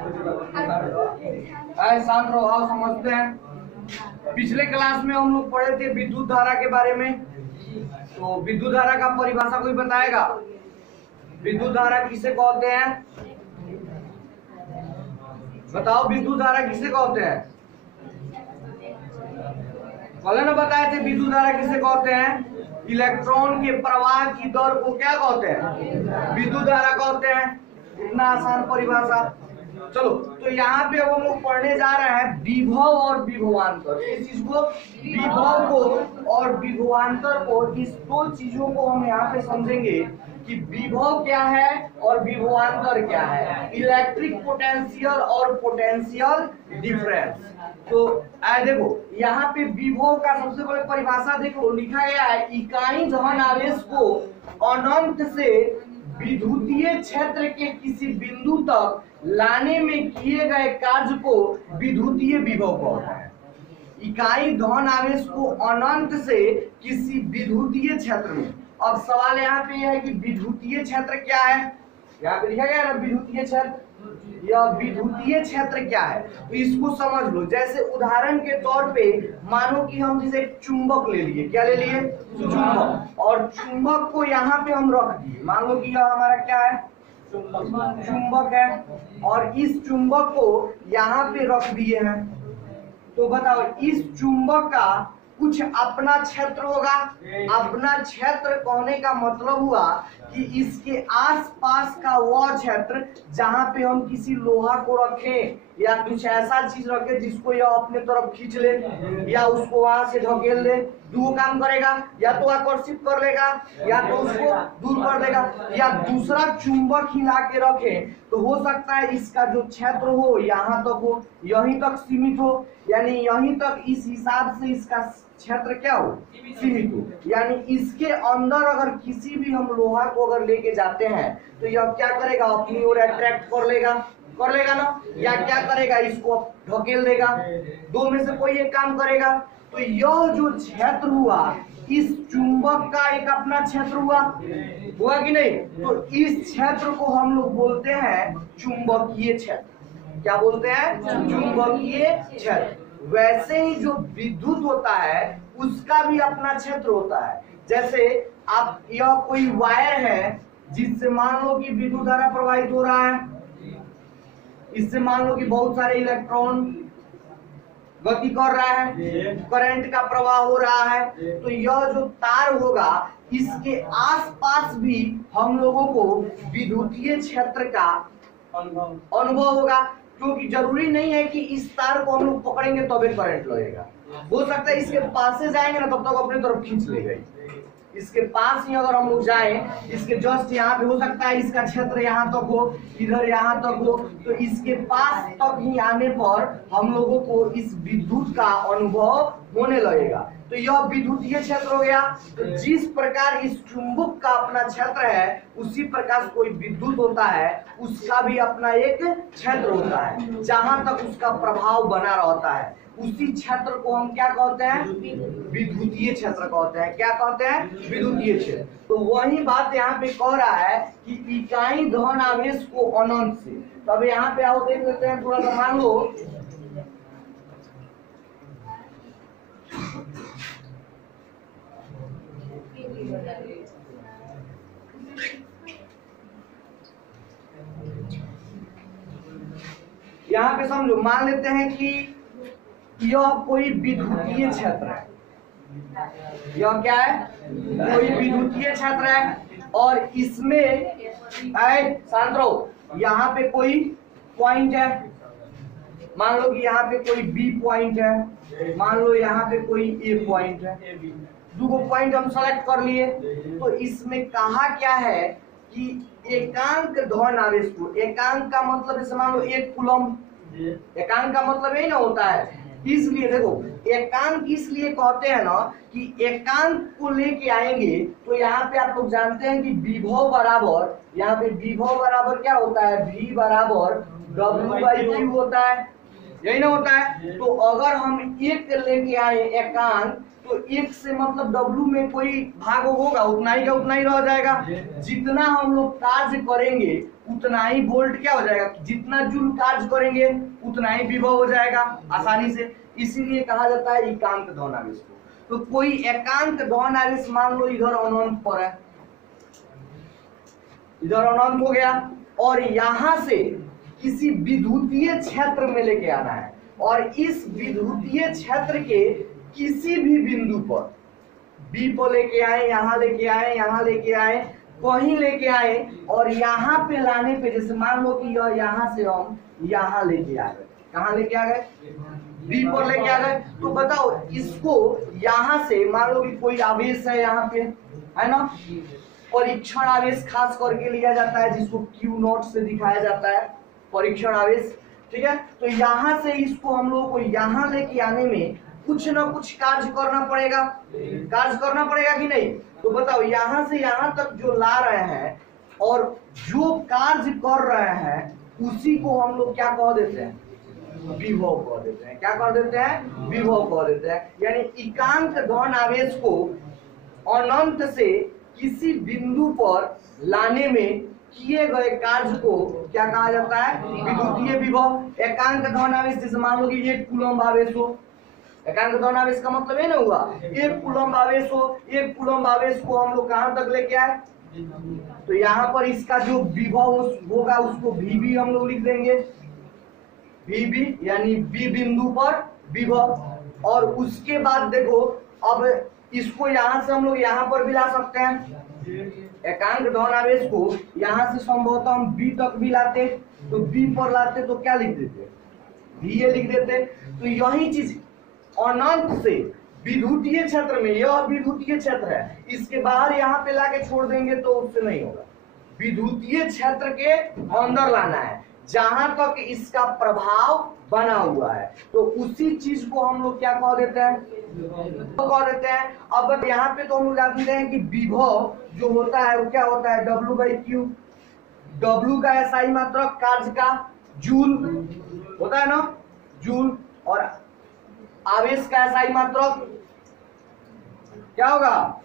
शांत रहो, आओ समझते हैं। पिछले क्लास में हम लोग पढ़े थे विद्युत धारा के बारे में। तो विद्युत धारा का परिभाषा कोई बताएगा? विद्युत धारा किसे कहते हैं? बताओ, विद्युत धारा किसे कहते हैं? पहले ना बताए थे विद्युत धारा किसे कहते हैं? इलेक्ट्रॉन के प्रवाह की दर को क्या कहते हैं? विद्युत धारा कहते हैं। इतना आसान परिभाषा। चलो, तो यहाँ पे अब हम लोग पढ़ने जा रहे हैं विभव और विभवांतर। इस चीज को, विभव को और विभवांतर को, इस दो चीजों को हम यहाँ पे समझेंगे कि विभव क्या है और विभवांतर क्या है, इलेक्ट्रिक पोटेंशियल और पोटेंशियल डिफरेंस। तो देखो, यहाँ पे विभव का सबसे पहले परिभाषा देखो, लिखा गया है इकाई धन आवेश को अनंत से विद्युतीय क्षेत्र के किसी बिंदु तक लाने में किए गए कार्य को विद्युतीय विभव कहते हैं। इकाई धन आवेश को अनंत से किसी विद्युतीय क्षेत्र में। अब सवाल यहाँ पे यह है कि विद्युतीय क्षेत्र क्या है? यहाँ पे लिखा गया है ना विद्युतीय क्षेत्र। यह विद्युतीय क्षेत्र क्या है तो इसको समझ लो। जैसे उदाहरण के तौर पे मानो कि हम जैसे एक चुंबक ले लिए। क्या ले लिए? चुंबक। और चुंबक को यहाँ पे हम रख दिए। मान लो कि यह हमारा क्या है? चुंबक है। और इस चुंबक को यहाँ पे रख दिए हैं। तो बताओ, इस चुंबक का कुछ अपना क्षेत्र होगा। अपना क्षेत्र कहने का मतलब हुआ कि इसके आसपास का वह क्षेत्र जहां पे हम किसी लोहा को रखें या कुछ ऐसा चीज रखें जिसको यह अपने तरफ खींच ले या उसको वहां से ढकेल ले, दो काम करेगा, या तो आकर्षित कर लेगा या तो उसको दूर कर देगा, या दूसरा चुंबक हिला के रखें तो हो सकता है इसका जो क्षेत्र हो यहाँ तक हो, यहीं तक सीमित हो, यानी यहीं तक इस हिसाब से इसका क्षेत्र क्या हो? सीमित हो। यानी इसके अंदर अगर किसी भी हम लोहा को अगर लेके जाते हैं तो यह क्या करेगा? अपनी ओर अट्रैक्ट कर लेगा ना, या क्या करेगा? इसको ढकेल देगा। दो में से कोई एक काम करेगा। तो यह जो क्षेत्र हुआ, इस चुंबक का एक अपना क्षेत्र हुआ कि नहीं? तो इस क्षेत्र को हम लोग बोलते हैं चुंबकीय क्षेत्र। क्या बोलते हैं? चुंबकीय क्षेत्र। वैसे ही जो विद्युत होता है उसका भी अपना क्षेत्र होता है। जैसे आप, यह कोई वायर है जिससे मान लो कि विद्युत धारा प्रवाहित हो रहा है। इससे मान लो कि बहुत सारे इलेक्ट्रॉन गति कर रहा है, करंट का प्रवाह हो रहा है। तो यह जो तार होगा इसके आसपास भी हम लोगों को विद्युतीय क्षेत्र का अनुभव होगा, क्योंकि जरूरी नहीं है कि इस तार को हम लोग पकड़ेंगे तब एक करंट लगेगा। हो सकता है इसके पास से जाएंगे ना तब तक अपनी तरफ खींच लेगा। इसके पास ही अगर हम लोग जाएं, इसके जस्ट यहाँ पे हो सकता है इसका क्षेत्र यहाँ तक हो, इधर यहाँ तक हो, तो इसके पास तक ही आने पर हम लोगों को इस विद्युत का अनुभव होने लगेगा। तो यह विद्युतीय क्षेत्र हो गया। तो जिस प्रकार इस चुंबक का अपना क्षेत्र है उसी प्रकार कोई विद्युत होता है उसका भी अपना एक क्षेत्र होता है जहां तक उसका प्रभाव बना रहता है। उसी क्षेत्र को हम क्या कहते हैं? विद्युतीय क्षेत्र कहते हैं। क्या कहते हैं? विद्युतीय क्षेत्र। तो वही बात यहाँ पे कह रहा है कि इकाई धन आवेश को अनंत से। तब यहाँ पे आओ देख लेते हैं थोड़ा सा। मान लो यहाँ पे समझो, मान लेते हैं कि यह कोई विद्युतीय क्षेत्र है। यह क्या है? कोई विद्युतीय क्षेत्र है और इसमें शांत रहो, यहाँ पे कोई पॉइंट है। मान लो कि यहाँ पे कोई बी पॉइंट है, मान लो यहाँ पे कोई ए पॉइंट है। दो पॉइंट हम सेलेक्ट कर लिए। तो इसमें कहा क्या है कि एकांक धन आवेश को, एकांक का मतलब जैसे मान लो 1 कूलम, एकांक का मतलब यही ना होता है। इसलिए देखो, एकांक इसलिए कहते हैं ना कि एकांक को लेके आएंगे तो यहाँ पे आप लोग जानते हैं कि विभव बराबर, यहाँ पे विभव बराबर क्या होता है? V बराबर W/Q होता है। यही ना होता है। तो अगर हम एक लेके आए एकांक, तो एक से मतलब W में कोई भाग होगा, उतना ही का उतना ही रह जाएगा। जितना हम लोग कार्य करेंगे उतना ही वोल्ट क्या हो जाएगा, जितना जूल कार्य करेंगे उतना ही विभव हो जाएगा आसानी से। इसीलिए कहा जाता है एकांक धनावेश को। तो कोई एकांक धनावेश मान लो इधर अनंत पर है, इधर अनंत हो गया, और यहां से किसी विद्युतीय क्षेत्र में लेके आना है, और इस विद्युतीय क्षेत्र के किसी भी बिंदु पर बी पर लेके आए, यहां लेके आए, यहां लेके आए, कहीं लेके आए, और यहाँ पे लाने पे जैसे मान लो कि यहाँ से हम यहाँ लेके आ गए, कहाँ लेके आ गए, बी पर लेके आ गए। तो बताओ इसको यहाँ से मान लो कि कोई आवेश है यहाँ पे, है ना, परीक्षण आवेश खास करके लिया जाता है जिसको Q0 से दिखाया जाता है, परीक्षण आवेश, ठीक है। तो यहाँ से इसको हम लोग को यहाँ लेके आने में कुछ ना कुछ कार्य करना पड़ेगा, कार्य करना पड़ेगा कि नहीं। तो बताओ यहाँ से यहाँ तक जो ला रहे हैं और जो कार्य कर रहे हैं उसी को हम लोग क्या कह देते हैं, विभव कह देते हैं। क्या कर देते हैं, विभव कह देते हैं। यानी एकांक धन आवेश को अनंत से किसी बिंदु पर लाने में किए गए कार्य को क्या कहा जाता है, विद्युतीय विभव। एकांक धन आवेश जैसे मान लो कि 1 कूलम्ब आवेश हो, एकांक धन आवेश का मतलब है ना हुआ 1 कूलम्ब आवेश हो, 1 कूलम्ब आवेश को हम लोग कहां तक लेके आए, तो यहाँ पर इसका जो विभव होगा उसको VB हम लोग लिख देंगे, VB यानी B बिंदु पर विभव। और उसके बाद देखो अब इसको यहाँ से हम लोग यहाँ पर भी ला सकते हैं, एकांक धन आवेश को यहाँ से संभवतः हम B तक भी लाते, तो B पर लाते तो क्या लिख देते, VA लिख देते। तो यही चीज अनंत से विद्युतीय क्षेत्र में, यह विद्युतीय क्षेत्र है, इसके बाहर यहाँ पे लाके छोड़ देंगे तो उससे नहीं होगा, विद्युतीय क्षेत्र के अंदर लाना है जहां तक इसका प्रभाव बना हुआ है। तो उसी चीज को हम लोग क्या कह देते हैं, कह देते हैं। अब यहाँ पे तो हम लोग जानते हैं कि विभव जो होता है वो क्या होता है, W/Q, W का SI मात्रक, कार्य का जूल होता है ना, जूल, और आवेश का SI मात्रक क्या होगा,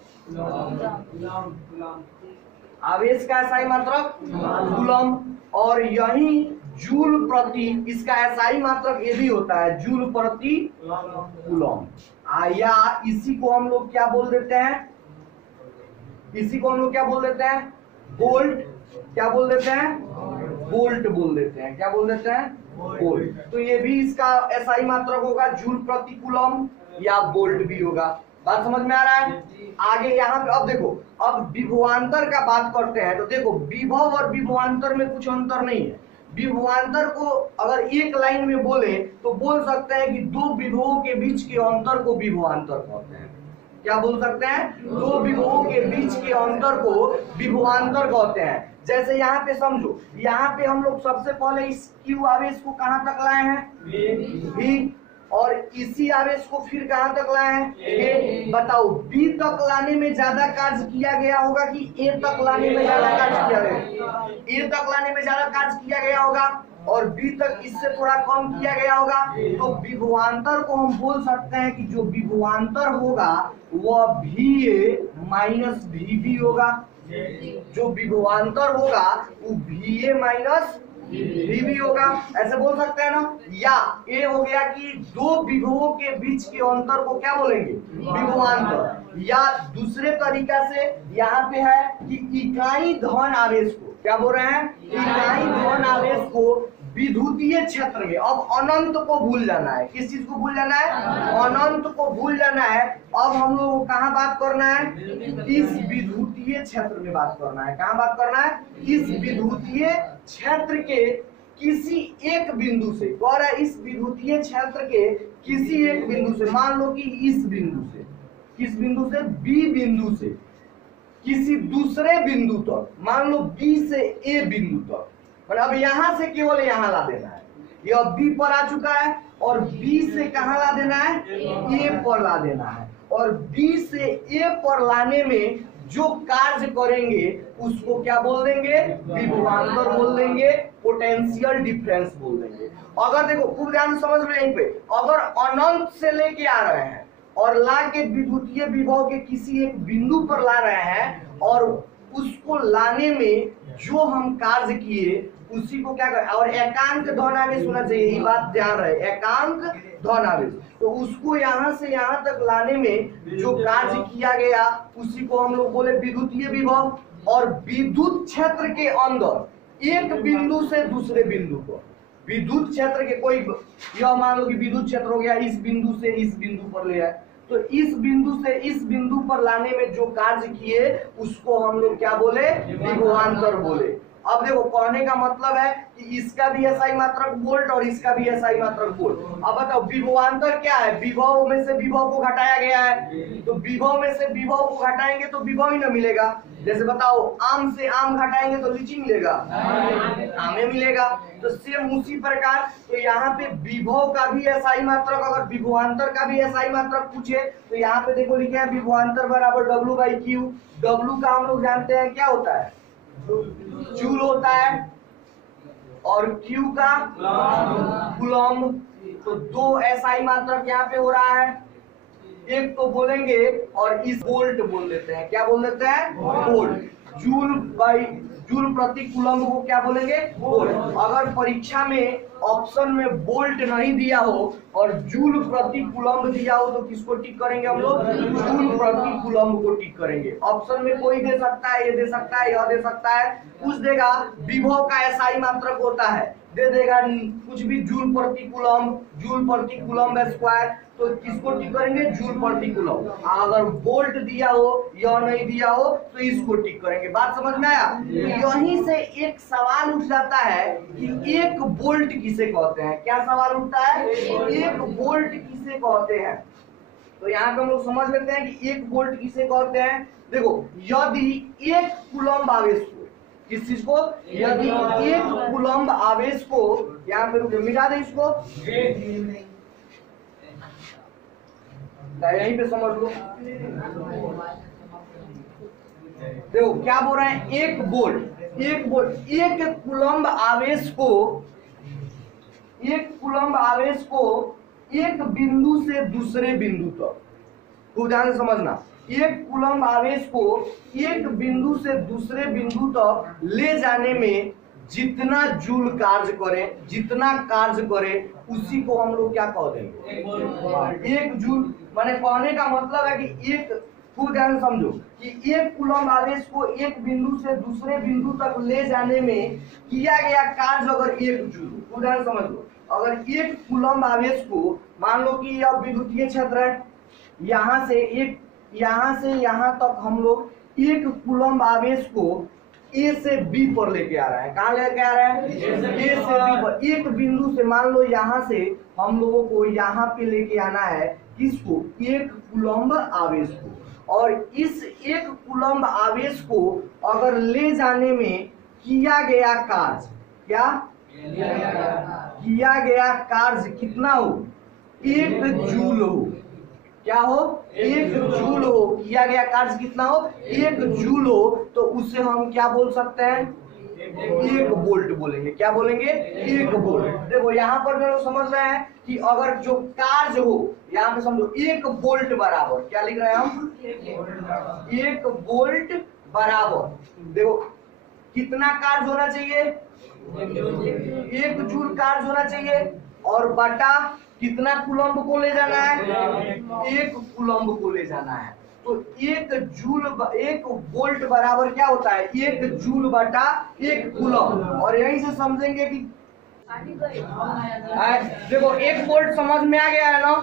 आवेश का SI मात्रक कूलम्ब, और यही जूल प्रति, इसका SI मात्रक ये भी होता है जूल प्रति कूलम्ब। या इसी को हम लोग क्या बोल देते हैं, इसी को हम लोग क्या बोल देते हैं, वोल्ट, क्या बोल देते हैं, वोल्ट बोल देते हैं, क्या बोल देते हैं, वोल्ट। तो ये भी इसका SI मात्रक होगा जूल प्रति कूलम्ब या वोल्ट भी होगा। बात समझ में आ रहा है। आगे यहाँ पे अब देखो, अब विभवांतर का बात करते हैं। तो देखो विभव और विभवांतर में कुछ अंतर नहीं है। विभवांतर को अगर एक लाइन में बोले तो बोल सकते हैं कि दो विभवों के बीच के अंतर को विभवांतर कहते हैं। क्या बोल सकते हैं, दो विभवों के बीच के अंतर को विभवांतर कहते हैं। जैसे यहाँ पे समझो, यहाँ पे हम लोग सबसे पहले इस Q आवेश को कहाँ तक लाए हैं, V, और इसी आवेश को फिर कहां तक लाए हैं, A। बताओ B तक लाने में ज्यादा कार्य किया गया होगा कि A तक लाने में ज्यादा कार्य किया गया, A तक लाने में ज्यादा कार्य किया गया होगा और B तक इससे थोड़ा कम किया गया होगा। तो विभवांतर को हम बोल सकते हैं कि जो विभवांतर होगा वह VA माइनस VB होगा, जो विभवांतर होगा वो VA माइनस VB होगा, ऐसे बोल सकते हैं ना। या ए हो गया कि दो विभवों के बीच के अंतर को क्या बोलेंगे, विभवांतर। या दूसरे तरीका से यहाँ पे है कि इकाई धन आवेश को क्या बोल रहे हैं, इकाई धन आवेश को विद्युतीय क्षेत्र में, अब अनंत को भूल जाना है। किस चीज को भूल जाना है, अनंत को भूल जाना है। अब हम लोग को कहाँ बात करना है, इस विद्युतीय क्षेत्र में बात करना है। कहाँ बात करना है, इस विद्युतीय क्षेत्र के किसी एक बिंदु से, कह रहा है इस विद्युतीय क्षेत्र के किसी एक बिंदु से, मान लो कि इस बिंदु से, किस बिंदु से, बी बिंदु से किसी दूसरे बिंदु तक, मान लो बी से ए बिंदु तक, पर अब यहां से केवल यहां ला देना है। यह बी पर आ चुका है और बी से कहां ला देना है, ए पर ला देना है। और बी से ए पर लाने में जो कार्य करेंगे उसको क्या बोल देंगे? विभवांतर बोल देंगे, पोटेंशियल डिफरेंस बोल देंगे। अगर देखो खूब ध्यान से समझ लो, यहीं पे अगर अनंत से लेके आ रहे हैं और ला के विद्युतीय विभव के किसी एक बिंदु पर ला रहे हैं और उसको लाने में जो हम कार्य किए उसी को क्या करें? और एकांक धनावेश होना चाहिए, ये बात ध्यान रहे, एकांक धनावेश। तो उसको यहाँ से यहाँ तक लाने में जो कार्य किया गया उसी को हम लोग बोले विद्युतीय विभव। और विद्युत क्षेत्र के अंदर एक बिंदु से दूसरे बिंदु पर, विद्युत क्षेत्र के कोई, यह मान लो कि विद्युत क्षेत्र हो गया इस बिंदु से इस बिंदु पर ले आए, तो इस बिंदु से इस बिंदु पर लाने में जो कार्य किए उसको हम लोग क्या बोले? विभवांतर बोले। अब देखो कहने का मतलब है कि इसका भी एसआई मात्रक वोल्ट और इसका भी एसआई मात्रक वोल्ट। अब बताओ विभवांतर क्या है? विभव में से विभव को घटाया गया है, तो विभव में से विभव को घटाएंगे तो विभव ही ना मिलेगा। जैसे बताओ आम से आम घटाएंगे तो लीची मिलेगा, आमे मिलेगा। तो सेम उसी प्रकार तो यहाँ पे विभव का भी एसआई मात्रक, अगर विभवांतर का भी एसआई मात्रक पूछे तो यहाँ पे देखो लिखे हैं विभवांतर बराबर W/Q। W का हम लोग जानते हैं क्या होता है? जूल होता है, और Q का कूलम्ब। तो दो एसआई मात्रक यहाँ पे हो रहा है, एक तो बोलेंगे और इस वोल्ट बोल देते हैं, क्या बोल देते हैं? वोल्ट। जूल प्रति कूलम्ब को क्या बोलेंगे? वोल्ट। अगर परीक्षा में ऑप्शन में वोल्ट नहीं दिया हो और जूल प्रति कूलम्ब दिया हो तो किसको टिक करेंगे हम लोग? जूल प्रति कूलम्ब को टिक करेंगे। ऑप्शन में कोई दे सकता है, ये दे सकता है, यह दे सकता है, कुछ देगा। विभव का एसआई मात्रक होता है, दे देगा कुछ भी जूल प्रति कूलम्ब स्क्वायर, तो किसको टिक करेंगे? जूल प्रति कूलम्ब। अगर वोल्ट दिया हो या नहीं दिया हो तो इसको टिक करेंगे। बात समझ में आया? यहीं से एक सवाल उठ जाता है कि एक वोल्ट किसे कहते हैं? क्या सवाल उठता है? एक वोल्ट किसे कहते हैं? तो यहाँ पे हम लोग समझ लेते हैं कि एक वोल्ट किसे कहते हैं। देखो यदि एक कूलम्ब आवेश को, किस चीज को? यदि एक कूलम्ब आवेश को, यहाँ पे रुके मिटा दे इसको, यहीं पे समझ लो। देखो क्या बोल रहे हैं? एक कूलम्ब आवेश को एक बिंदु से दूसरे बिंदु तक, खूब ध्यान से समझना, एक कूलम्ब आवेश को एक बिंदु से दूसरे बिंदु तक ले जाने में जितना जूल कार्य करे उसी को हम लोग क्या कह देंगे? एक जूल। माने कहने का मतलब है कि एक, खूब ध्यान से समझो कि एक कूलम्ब आवेश को एक बिंदु से दूसरे बिंदु तक ले जाने में किया गया कार्य अगर एक जूल, खूब ध्यान से समझ लो, अगर एक कूलम्ब आवेश को, मान लो कि यह विद्युतीय क्षेत्र है, यहाँ से यहाँ तक हम लोग एक कूलम्ब आवेश को ए से बी पर लेके आ रहे हैं। कहाँ लेके आ रहे हैं? ए से बी पर। एक बिंदु से मान लो यहाँ से हम लोगों को यहाँ पे लेके आना है, किसको? एक कूलम्ब आवेश को। और इस एक कूलम्ब आवेश को अगर ले जाने में किया गया कार्य, क्या किया गया कार्य कितना हो? एक जूल हो। क्या हो? एक जूल हो। किया गया कार्य कितना हो? एक जूल हो। तो उसे हम क्या बोल सकते हैं? एक वोल्ट बोलेंगे। क्या बोलेंगे? एक वोल्ट। देखो यहाँ पर जो समझ रहे हैं कि अगर जो कार्य हो, यहाँ पे समझो एक वोल्ट बराबर, क्या लिख रहे हैं हम? एक वोल्ट बराबर, देखो कितना कार्य होना चाहिए? एक जूल कार्य होना चाहिए, और बटा कितना कूलम्ब को ले जाना है? एक कूलम्ब को ले जाना है। तो एक वोल्ट बराबर क्या होता है? एक जूल बटा एक कूलम्ब। और यहीं से समझेंगे कि देखो एक वोल्ट समझ में आ गया है ना?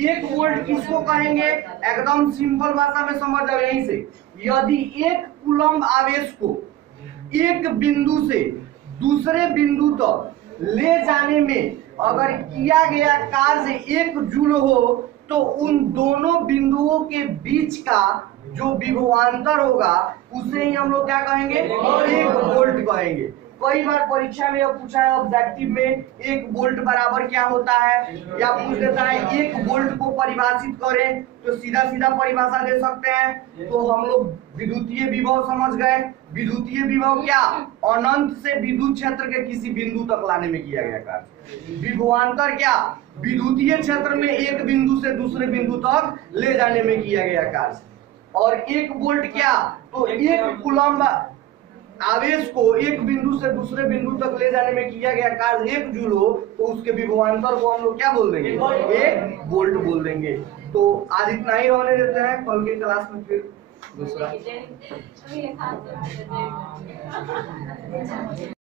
एक वोल्ट किसको कहेंगे? एकदम सिंपल भाषा में समझ जाओ यहीं से। यदि एक कूलम्ब आवेश को एक बिंदु से दूसरे बिंदु तक ले जाने में अगर किया गया कार्य एक जूल हो तो उन दोनों बिंदुओं के बीच का जो विभवांतर होगा उसे ही हम लोग क्या कहेंगे? एक वोल्ट कहेंगे। कई बार परीक्षा में पूछा है ऑब्जेक्टिव में 1 वोल्ट बराबर क्या होता है, या पूछ देता है 1 वोल्ट को परिभाषित करें, तो सीधा सीधा परिभाषा दे सकते हैं। तो हम लोग विद्युतीय विभव समझ गए। विद्युतीय विभव क्या, अनंत से विद्युत क्षेत्र के किसी बिंदु तक लाने में किया गया कार्य। विभवांतर क्या, विद्युतीय क्षेत्र में एक बिंदु से दूसरे बिंदु तक ले जाने में किया गया कार्य। और 1 वोल्ट क्या, तो 1 कूलम्ब आवेश को एक बिंदु से दूसरे बिंदु तक ले जाने में किया गया कार्य 1 जूल हो, तो उसके विभवांतर को हम लोग क्या बोल देंगे, 1 वोल्ट बोल देंगे। तो आज इतना ही रहने देते हैं, कल के क्लास में फिर दूसरा